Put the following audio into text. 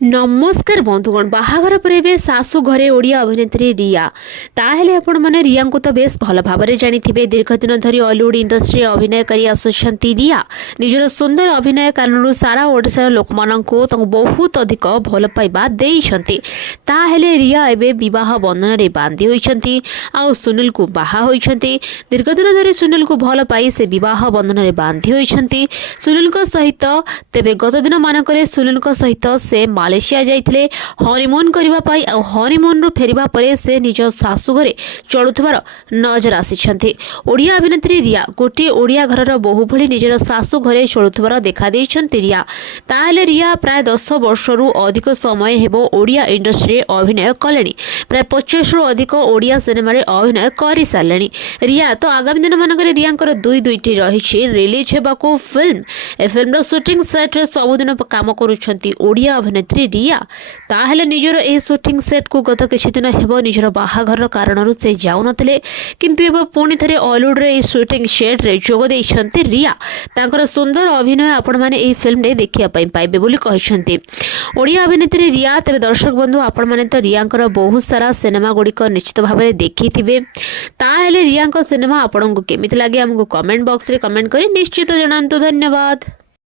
नमस्कार बंधुगण बाहाघर पर एबे सासु घरे ओडिया अभिनेत्री रिया ताहेले आपण माने रिया को तो बेस भल भाव जानी दीर्घ दिन धरी हॉलीवुड इंडस्ट्री अभिनय करी आसुछंती रिया निजर सुंदर अभिनय कारण सारा ओडिशार लोक माननकु बहुत अधिक भल पाइबा देइछंती। ताहेले रिया एबे विवाह बंधन रे बांधी होइछंती आ सुनील को बाहा होइछंती। दीर्घ दिन धरी सुनील को भल पाई से विवाह बंधन रे बांधी होइछंती सुनील को सहित। तेबे गत दिन मानकरे सुनील को सहित से मालेशिया जाइथिले हनीमून करिबा पाई आ हनीमून रु फेरिबा परे से निज सासु घरे चलुथबार नजर आसीछंती। ओडिया अभिनेत्री रिया गोटे ओडिया घरर बहु भली निजर सासु घरे चलुथबार देखा देइछंती रिया। ताहेले रिया प्राय 10 वर्ष रु अधिक समय हेबो ओडिया इंडस्ट्री अभिनय कलेनी। प्राय 50 रु अधिक ओडिया सिनेमा रे अभिनय करि सारलेनी रिया। तो आगामी दिन मानकरे रियांकर दुईटी रहिछि रिलीज हेबाको फिल्म। ए फिल्म रो शूटिंग सेट रे सबुदिन काम करूछंती ओडिया अभिनेत्री रिया। ताहेले निजर ए शूटिंग सेट को गत किछि दिन हेबो निजर बाहाघर कारणरु से जाउ नथिले किंतु एबो पुणी थरे हॉलीवुड रे ए शूटिंग सेट रे जोग देइछंती रिया। तांकर सुंदर अभिनय आपण माने ए फिल्म रे देखिया पई पाइबे बोली कहिसंती ओडिया अभिनेत्री रिया। तबे दर्शक बंधु आपण माने तो रियांकर बहुत सारा सिनेमा गुडी को निश्चित भाबरे देखिथिबे। ताहेले रियांक सिनेमा आपनको केमिति लागे हमको कमेंट बॉक्स रे कमेंट करी निश्चित जणांतु। धन्यवाद।